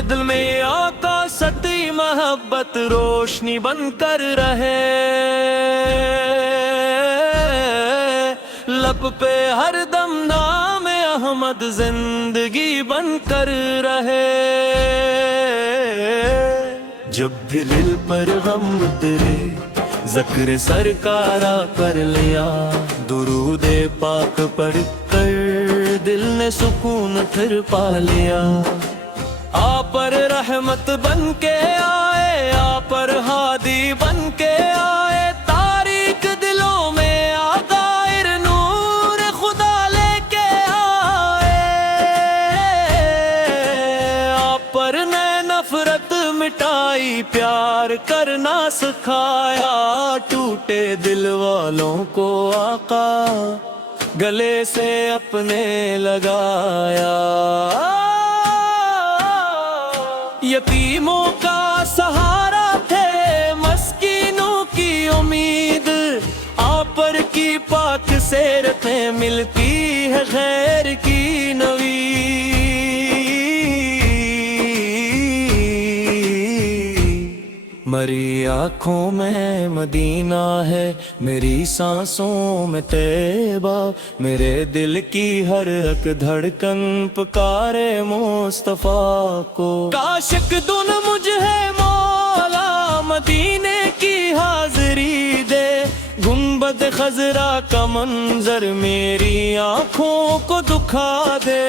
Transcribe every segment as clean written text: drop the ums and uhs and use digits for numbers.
دل میں آقا ستی محبت روشنی بن کر رہے، لب پہ ہر دم نام احمد زندگی بن کر رہے۔ جب بھی دل پر غم اترے ذکر سرکارا کر لیا، درود پاک پڑھ کر دل نے سکون پھر پا لیا۔ آپ پر رحمت بن کے آئے، آپ پر ہادی بن کے آئے، تاریک دلوں میں آغائر نور خدا لے کے آئے۔ آپ پر نے نفرت مٹائی، پیار کرنا سکھایا، ٹوٹے دل والوں کو آقا گلے سے اپنے لگایا۔ یتیموں کا سہارا تھے، مسکینوں کی امید، آپ پر کی پاک سیرت میں ملتی ہے خیر کی نوید۔ مری آنکھوں میں مدینہ ہے، میری سانسوں میں طیبہ، میرے دل کی ہر ایک دھڑکن پکارے مصطفیٰ کو۔ کاشک دن مجھے مولا مدینے کی حاضری دے، گنبد خضرا کا منظر میری آنکھوں کو دکھا دے۔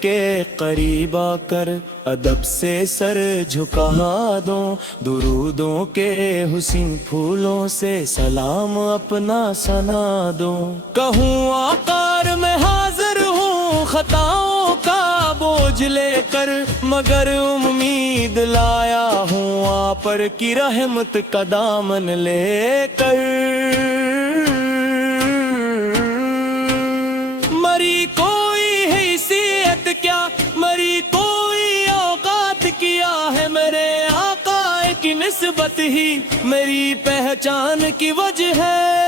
کے قریب آ کر ادب سے سر جھکا دوں، درودوں کے حسین پھولوں سے سلام اپنا سنا دوں۔ کہوں آقار میں حاضر ہوں خطاؤں کا بوجھ لے کر، مگر امید لایا ہوں آپ پر کی رحمت کا دامن لے کر۔ مری کوئی حیثیت کیا، مری کوئی اوقات کیا ہے، میرے آقا کی نسبت ہی میری پہچان کی وجہ ہے۔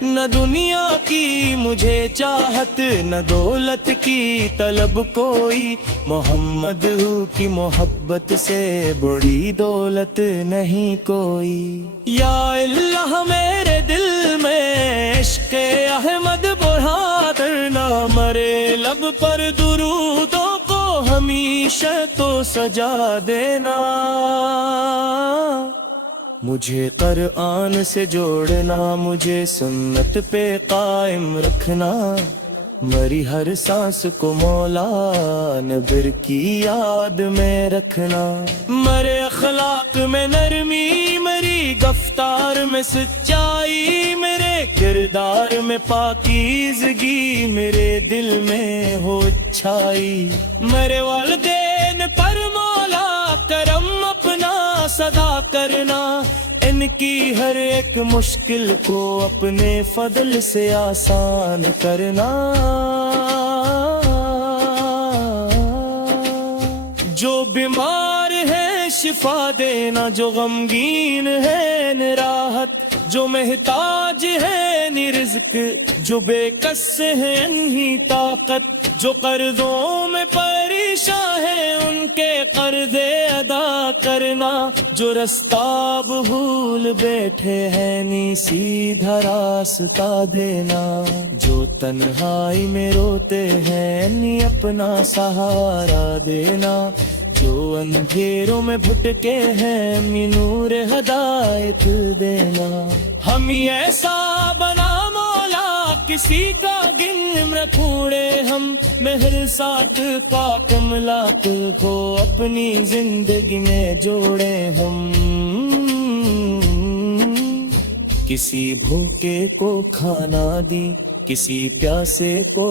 نہ دنیا کی مجھے چاہت، نہ دولت کی طلب کوئی، محمد کی محبت سے بڑی دولت نہیں کوئی۔ یا اللہ میرے دل میں عشق احمد بڑھا کرنا، مرے لب پر درودوں کو ہمیشہ تو سجا دینا۔ مجھے قرآن سے جوڑنا، مجھے سنت پہ قائم رکھنا، مری ہر سانس کو مولا نبر کی یاد میں رکھنا۔ مرے اخلاق میں نرمی، میری گفتار میں سچائی، میرے کردار میں پاکیزگی، میرے دل میں ہو اچھائی۔ میرے والدین پر مولا کرم اپنا سدا کرنا، ان کی ہر ایک مشکل کو اپنے فضل سے آسان کرنا۔ جو بیمار ہے شفا دینا، جو غمگین ہے راحت، جو محتاج ہے رزق، جو بے کس ہے انہی طاقت، جو قرضوں میں پریشان ہے ان کے قرض ادا کرنا، جو رستہ بھول بیٹھے ہیں نی سیدھا راستہ دینا، جو تنہائی میں روتے ہیں نی اپنا سہارا دینا، جو اندھیروں میں بھٹکے ہیں نی نور ہدایت دینا۔ ہم ایسا بنا مولا کسی کا گن رکھوڑے، ہم مہر ساتھ پاک املاک کو اپنی زندگی میں جوڑے ہم۔ کسی بھوکے کو کھانا دی، کسی پیاسے کو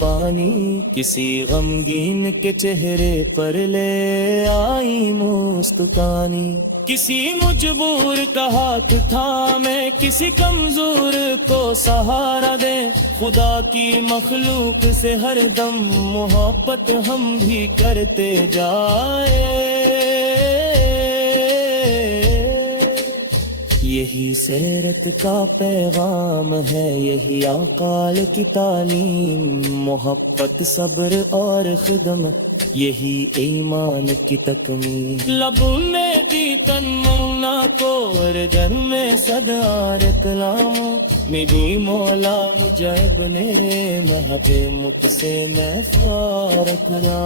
پانی، کسی غمگین کے چہرے پر لے آئی مسکانی، کسی مجبور کا ہاتھ تھامے، کسی کمزور کو سہارا دے۔ خدا کی مخلوق سے ہر دم محبت ہم بھی کرتے جائے۔ یہی سیرت کا پیغام ہے، یہی آقا کی تعلیم، محبت صبر اور خدمت، یہی ایمان کی تکمیل۔ لبوں میں دی تن مولا کو در میں صدار کلام، میری مولا مجھے اپنے محب مت سے محفوظ رکھنا۔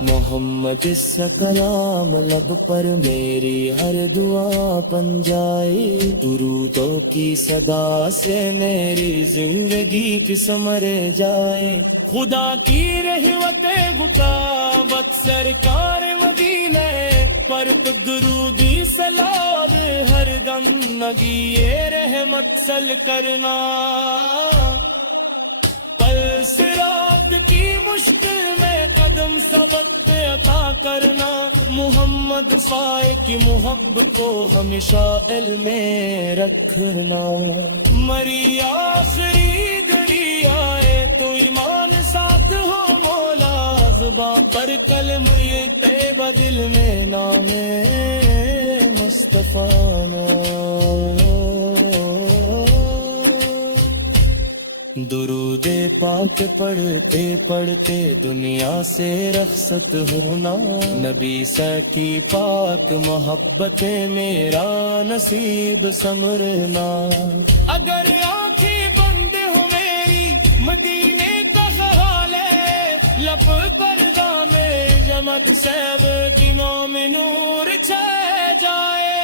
محمد اس کلام لب پر میری ہر دعا بن جائے، درودوں کی صدا سے میری زندگی کی سمر جائے۔ خدا کی رحمت غتابت سرکار مدینہ پر درودی سلام ہر دم نگی رحمت سل کرنا۔ صراط کی مشکل میں قدم ثبت عطا کرنا، محمد پائے کی محبت کو ہمیشہ علم میں رکھنا۔ مری آخری گھڑی آئے تو ایمان ساتھ ہو مولا، زباں پر کلمہ طیبہ دل میں نام مصطفیٰ نا۔ درود پاک پڑھتے پڑھتے دنیا سے رخصت ہونا، نبی سکی پاک محبت میرا نصیب سمرنا۔ اگر آنکھیں بند ہو میری مدینے کا خیال ہے، لب پردہ میں جمت سیب دنوں میں نور چھا جائے۔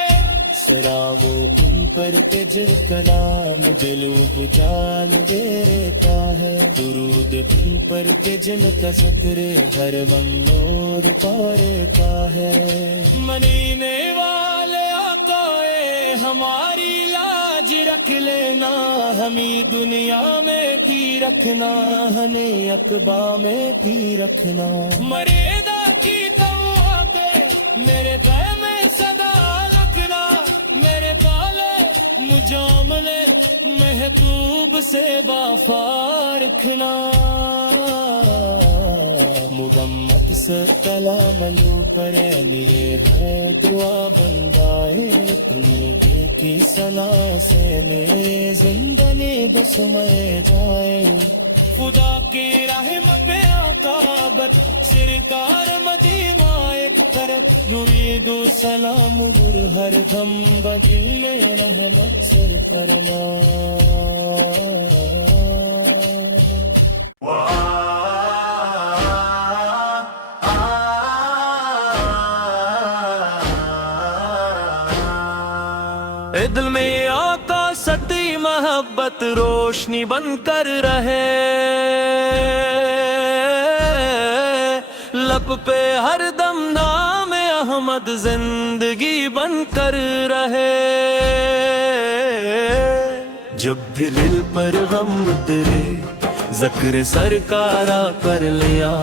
سراغو ان پر کے جل کلام دلو بجال دیتا ہے، درود ان پر کے جل کا سطر ہر غم نور پارتا ہے۔ مدینے والے آقائے ہماری لاج رکھ لینا، ہمیں دنیا میں بھی رکھنا، ہمیں اقبا میں بھی رکھنا۔ مریدہ کی دعا پہ میرے پہ میں صدا رکھنا، میرے پالے مجاملے محبوب سے وفا رکھنا۔ مغمت سے کلام لو پر علی ہے دعا بندائے، تم کی ثنا سے میرے زندگی بس میں جائے۔ خدا کی رحمت میں عاقبت سرکار مدینہ ایک طرف، یرید سلام گر ہر غم بدل رحمت سر کرنا۔ دل میں آقا ستی محبت روشنی بن کر رہے، لب پہ ہر دم نام احمد زندگی بن کر رہے۔ جب بھی دل پر غم اترے ذکر سرکارا کر لیا،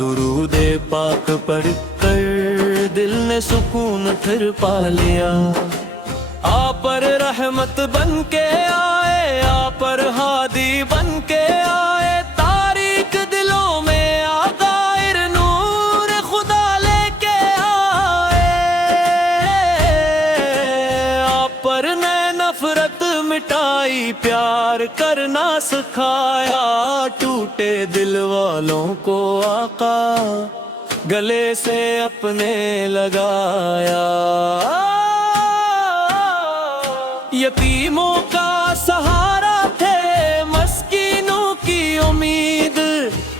درود پاک پڑھ کر دل نے سکون پھر پا لیا۔ آپ پر رحمت بن کے آئے، آپ پر ہادی بن کے آئے، تاریک دلوں میں آغائر نور خدا لے کے آئے۔ آپ پر نئے نفرت مٹائی، پیار کرنا سکھایا، ٹوٹے دل والوں کو آقا گلے سے اپنے لگایا۔ یتیموں کا سہارا تھے، مسکینوں کی امید،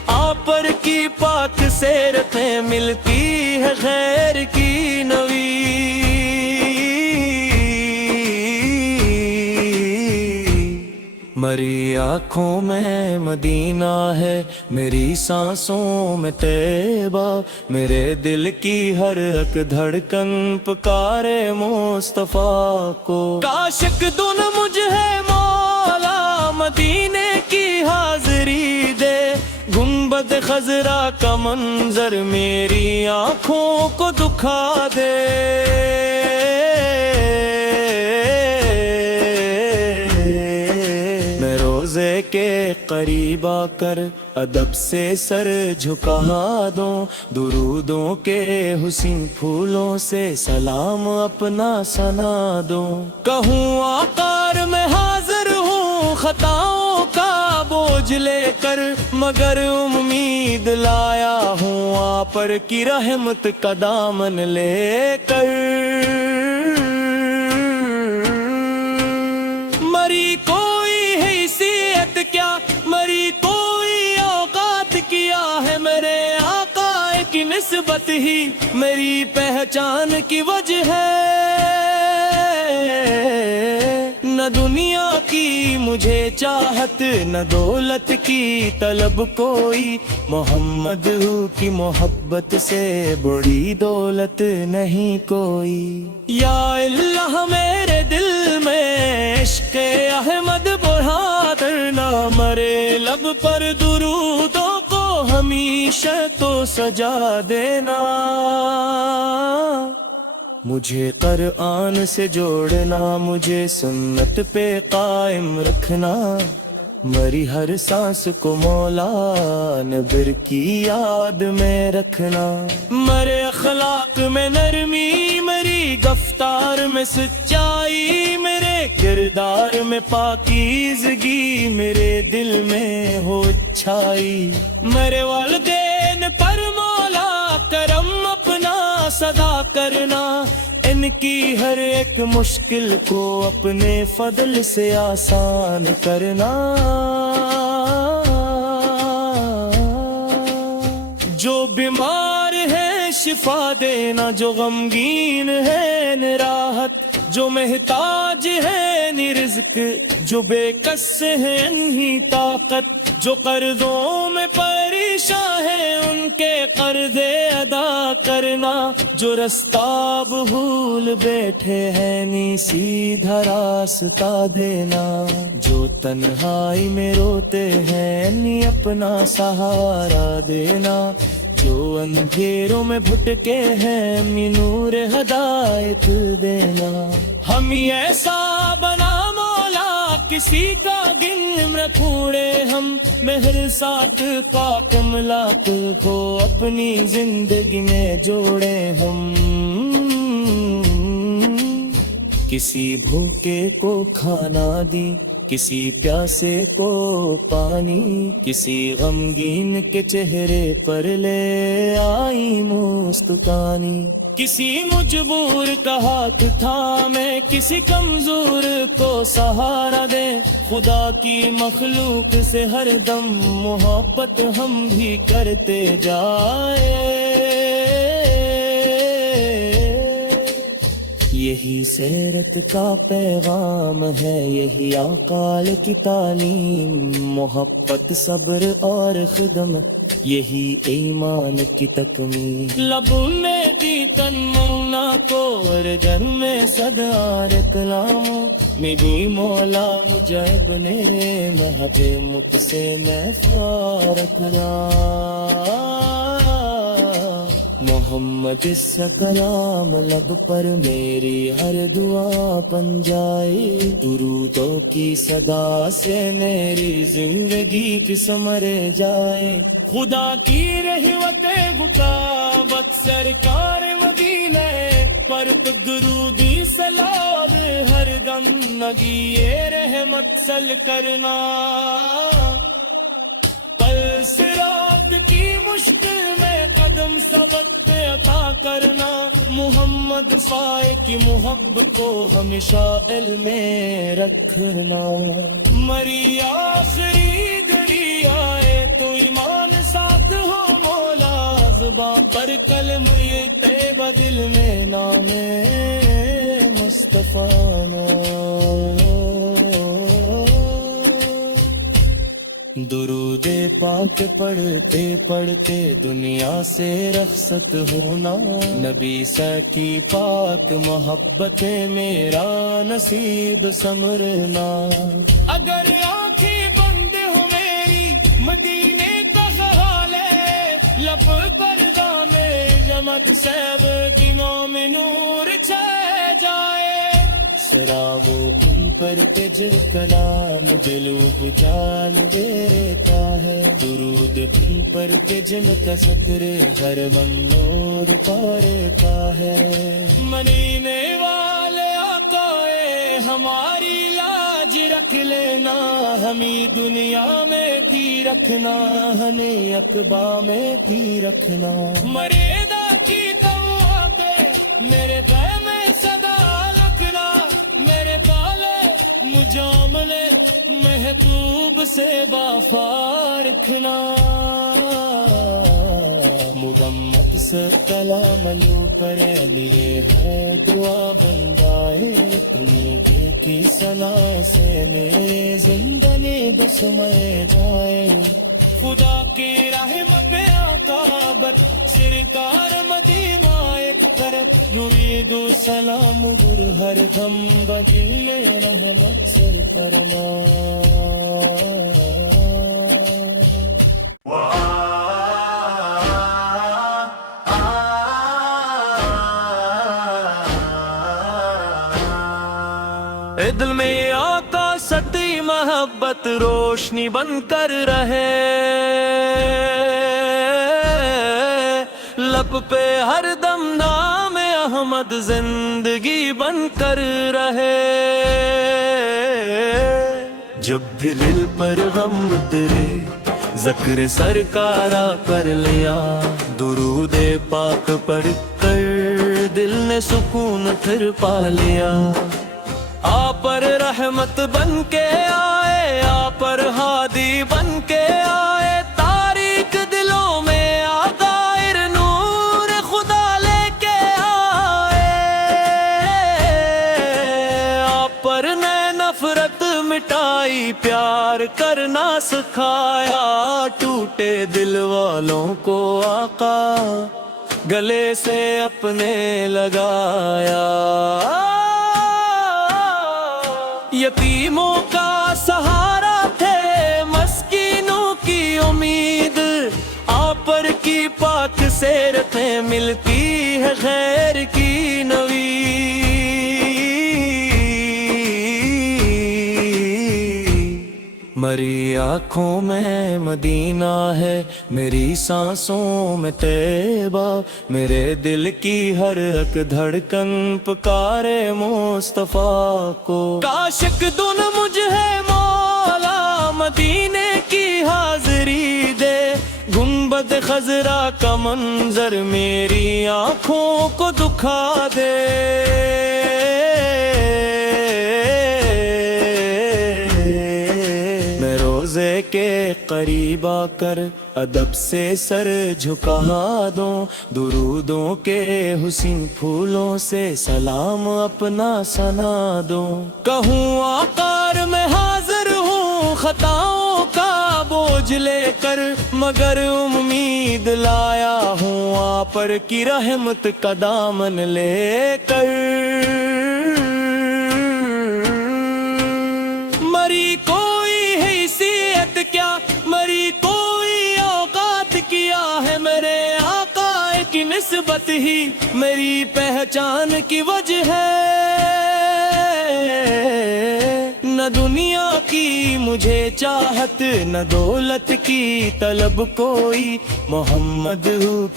آپ پر کی پاک سیرتیں ملتی ہے خیر کی نوید۔ مری آنکھوں میں مدینہ ہے، میری سانسوں میں طیبہ، میرے دل کی ہر ایک دھڑکن پکارے مصطفیٰ کو۔ کاشک دن مجھے مولا مدینے کی حاضری دے، گنبد خضرا کا منظر میری آنکھوں کو دکھا دے۔ روزے کے قریب آ کر ادب سے سر جھکا دوں، درودوں کے حسین پھولوں سے سلام اپنا سنا دوں، کہوں آقار میں حاضر ہوں خطاؤں کا بوجھ لے کر، مگر امید لایا ہوں آپ پر کی رحمت کا دامن لے کر۔ مری کوئی حیثیت کیا، مری کوئی اوقات، کیا ہے میرے آقا کی نسبت ہی میری پہچان کی وجہ ہے، نہ دنیا کی مجھے چاہت نہ دولت کی طلب کوئی، محمد کی محبت سے بڑی دولت نہیں کوئی۔ یا اللہ میرے دل میں عشق احمد بڑھا کرنا، مرے لب پر درودوں کو ہمیشہ تو سجا دینا، مجھے قرآن سے جوڑنا، مجھے سنت پہ قائم رکھنا، مری ہر سانس کو مولا نبر کی یاد میں رکھنا، مرے اخلاق میں نرمی، میری گفتار میں سچائی، میرے کردار میں پاکیزگی، میرے دل میں ہو اچھائی، میرے والدین پر مولا کرم اپنا صدا کرنا، ان کی ہر ایک مشکل کو اپنے فضل سے آسان کرنا، جو بیمار ہے شفا دینا، جو غمگین ہے راحت، جو محتاج ہے رزق، جو بے کس ہے انہی طاقت، جو قرضوں میں پریشان ہے ان کے قرض ادا کرنا، جو رستہ بھول بیٹھے ہیں نی سیدھا راستہ دینا، جو تنہائی میں روتے ہیں نی اپنا سہارا دینا، جو اندھیروں میں بھٹکے ہیں می نور ہدایت دینا، ہم ایسا بنا مولا کسی کا گن نہ پھوڑے، ہم مہر ساتھ پاک املاک کو اپنی زندگی میں جوڑے، ہم کسی بھوکے کو کھانا دی، کسی پیاسے کو پانی، کسی غمگین کے چہرے پر لے آئی مسکانی، کسی مجبور کا ہاتھ تھامے، کسی کمزور کو سہارا دے، خدا کی مخلوق سے ہر دم محبت ہم بھی کرتے جائے، یہی سیرت کا پیغام ہے، یہی آقا کی تعلیم، محبت صبر اور خدمت، یہی ایمان کی تکمیل، لبوں میں دی تن مولا کو اور گھر میں صدار کلام، میری مولا مجھب نے مہد مت سے نفع رکھنا، محمد اس کلام لب پر میری ہر دعا بن جائے، درودوں کی صدا سے میری زندگی کی سمر جائے، خدا کی رحمت غتابت سرکار مدینہ پر درودی سلام ہر دم نبی رحمت سل کرنا، صراط کی مشکل میں قدم ثبت عطا کرنا، محمد فائق کی محبت کو ہمیشہ علم میں رکھنا، مری آخری گھڑی آئے تو ایمان ساتھ ہو مولا، زباں پر کلمہ طیبہ دل میں نام مصطفیٰ درود پاک پڑھتے پڑھتے دنیا سے رخصت ہونا، نبی کی پاک محبت میرا نصیب سمرنا، اگر آنکھیں بند ہو میری مدینے کا خیال ہے، لب پردہ میں جمت صاحب کی نام نور چھا جائے، میرا وہ ان پر کہ جن کا نام دلوں جان دیتا ہے، درود ان پر کہ جن کا ذکر ہر نور پارتا ہے۔ مدینے والے آقائے ہماری لاج رکھ لینا، ہمیں دنیا میں بھی رکھنا، ہمیں اقبا میں بھی رکھنا۔ مریدہ کی قوت میرے پہ میں صدا رکھنا، میرے پالے مجاملے محبوب سے وفا رکھنا۔ محمد سے کلام یوں پر علی ہے دعا بندائے، اپنی دل کی ثنا سے میرے زندگی بس میں جائے۔ خدا کی رحمت میں آقابت سرکار مدینہ کرت، یرید سلام گر ہر دم بدیل رحمت سر کرنا۔ دل میں آقا ستی محبت روشنی بن کر رہے، لب پہ ہر دم نام احمد زندگی بن کر رہے۔ جب بھی دل پر غم اترے ذکر سرکارا کر لیا، درود پاک پڑھ کر دل نے سکون پھر پا لیا۔ آپ پر رحمت بن کے آئے، آپ پر ہادی بن کے آئے، تاریک دلوں میں آغائر نور خدا لے کے آئے۔ آپ پر نئے نفرت مٹائی، پیار کرنا سکھایا، ٹوٹے دل والوں کو آقا گلے سے اپنے لگایا۔ یتیموں کا سہارا تھے، مسکینوں کی امید، آپ پر کی پاک سیرت میں ملتی ہے خیر کی نوید۔ مری آنکھوں میں مدینہ ہے، میری سانسوں میں طیبہ، میرے دل کی ہر ایک دھڑکن پکارے مصطفیٰ کو۔ کاشک دن مجھے مولا مدینے کی حاضری دے، گنبد خضرا کا منظر میری آنکھوں کو دکھا دے۔ روزے کے قریب آ کر ادب سے سر جھکا دوں، درودوں کے حسین پھولوں سے سلام اپنا سنا دوں۔ کہوں آقار میں حاضر ہوں خطاؤں کا بوجھ لے کر، مگر امید لایا ہوں آپ پر کی رحمت کا دامن لے کر۔ مری کوئی حیثیت کیا، مری کوئی اوقات کیا ہے، میرے آقا کی نسبت ہی میری پہچان کی وجہ ہے۔ نہ دنیا کی مجھے چاہت، نہ دولت کی طلب کوئی، محمد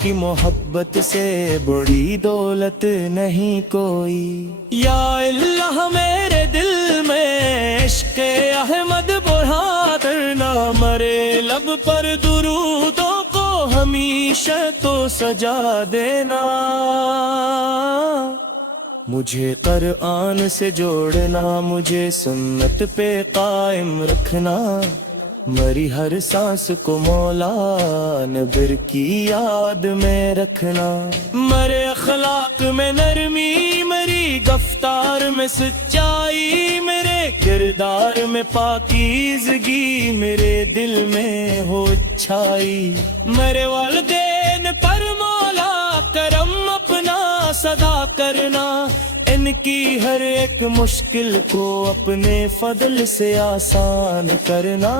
کی محبت سے بڑی دولت نہیں کوئی۔ یا اللہ میرے دل میں عشق احمد بڑھا کرنا، مرے لب پر درودوں کو ہمیشہ تو سجا دینا۔ مجھے قرآن سے جوڑنا، مجھے سنت پہ قائم رکھنا، مری ہر سانس کو مولا نبر کی یاد میں رکھنا۔ مرے اخلاق میں نرمی، میری گفتار میں سچائی، میرے کردار میں پاکیزگی، میرے دل میں ہو اچھائی۔ میرے والدین پر مولا کرم اپنا صدا کرنا، ان کی ہر ایک مشکل کو اپنے فضل سے آسان کرنا۔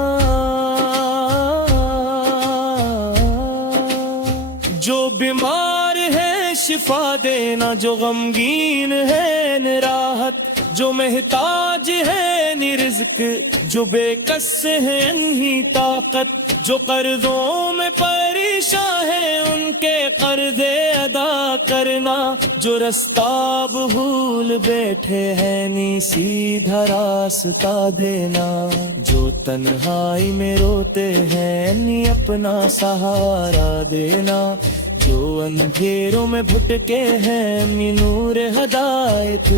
جو بیمار ہے شفا دینا، جو غمگین ہے راحت جو محتاج ہے رزق جو بے کس ہے انہی طاقت جو قرضوں میں پریشان ہے ان کے قرض ادا کرنا جو رستہ بھول بیٹھے ہیں نی سیدھا راستہ دینا جو تنہائی میں روتے ہیں نی اپنا سہارا دینا جو اندھیروں میں بھٹکے ہیں نی نور ہدایت